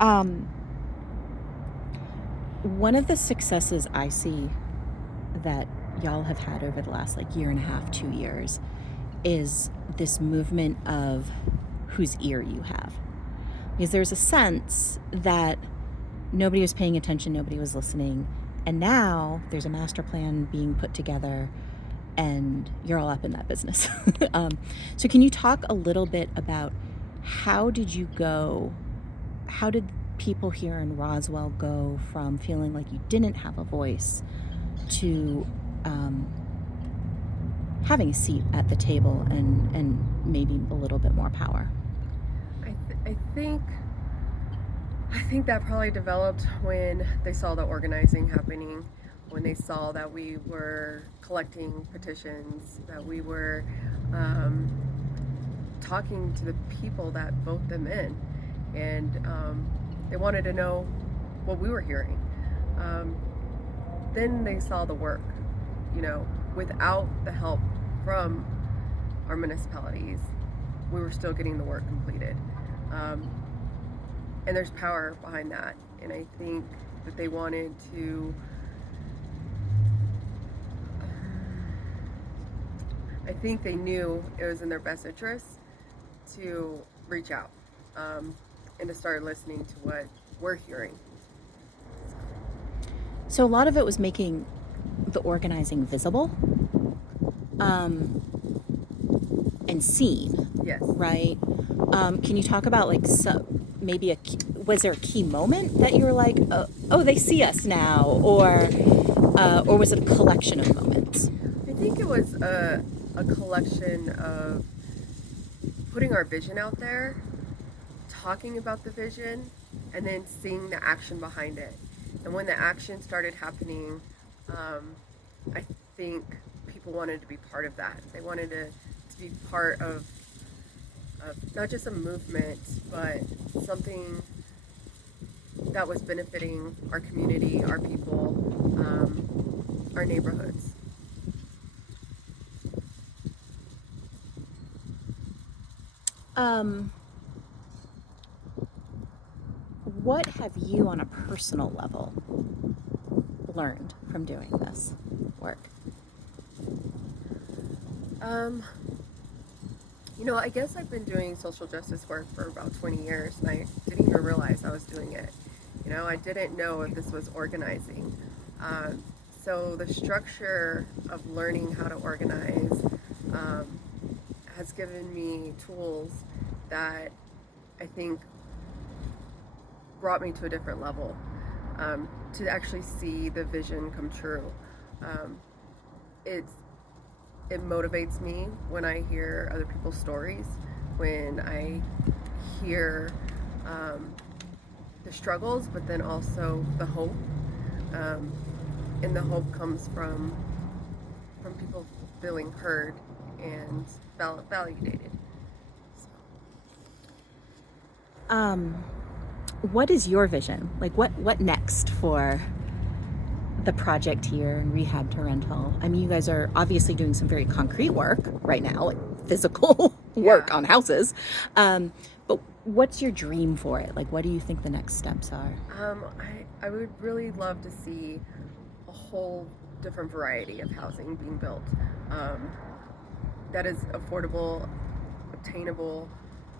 Um, One of the successes I see that y'all have had over the last like year and a half, 2 years, is this movement of whose ear you have. Because there's a sense that nobody was paying attention, nobody was listening, and now there's a master plan being put together and you're all up in that business. So can you talk a little bit about how did you go, how did people here in Roswell go from feeling like you didn't have a voice to having a seat at the table and maybe a little bit more power? I think that probably developed when they saw the organizing happening, when they saw that we were collecting petitions, that we were um, talking to the people that vote them in, and they wanted to know what we were hearing. Um, then they saw the work, you know, without the help from our municipalities, we were still getting the work completed. Um, and there's power behind that. And I think that they wanted to, I think they knew it was in their best interest to reach out and to start listening to what we're hearing. So a lot of it was making the organizing visible um, and seen, Yes. right? Can you talk about like maybe was there a key moment that you were like, oh, they see us now, or was it a collection of moments? I think it was a collection of putting our vision out there, talking about the vision, and then seeing the action behind it. And when the action started happening, I think people wanted to be part of that. They wanted to be part of not just a movement, but something that was benefiting our community, our people, our neighborhoods. Um, what have you, on a personal level, learned from doing this work? Um, I guess I've been doing social justice work for about 20 years, and I didn't even realize I was doing it. I didn't know if this was organizing. Um, so the structure of learning how to organize um, has given me tools that I think brought me to a different level, to actually see the vision come true. Um, it's it motivates me when I hear other people's stories, when I hear um, the struggles, but then also the hope. Um, and the hope comes from people feeling heard and validated. So, Um, what is your vision? Like, what next for the project here in Rehab to Rental? I mean, you guys are obviously doing some very concrete work right now, like physical yeah. work on houses. But what's your dream for it? Like, what do you think the next steps are? I would really love to see a whole different variety of housing being built, um, that is affordable, obtainable,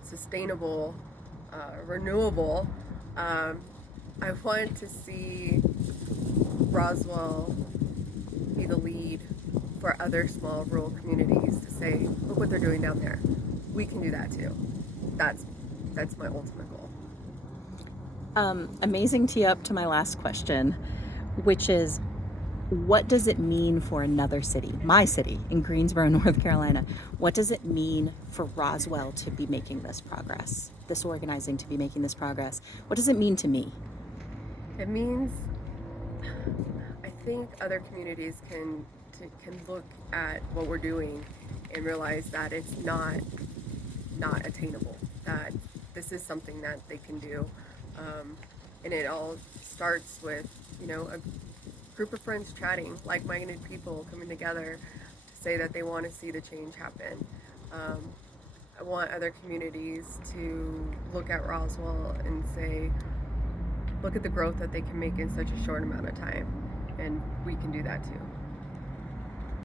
sustainable, renewable. Um, I want to see Roswell be the lead for other small rural communities to say, look what they're doing down there. We can do that too. That's that's my ultimate goal. Amazing tee up to my last question, which is, what does it mean for another city, my city in Greensboro, North Carolina? What does it mean for Roswell to be making this progress, this organizing to be making this progress? What does it mean to me? It means I think other communities can look at what we're doing and realize that it's not attainable. That this is something that they can do, and it all starts with a group of friends chatting, like-minded people coming together to say that they want to see the change happen. I want other communities to look at Roswell and say, look at the growth that they can make in such a short amount of time, and we can do that too.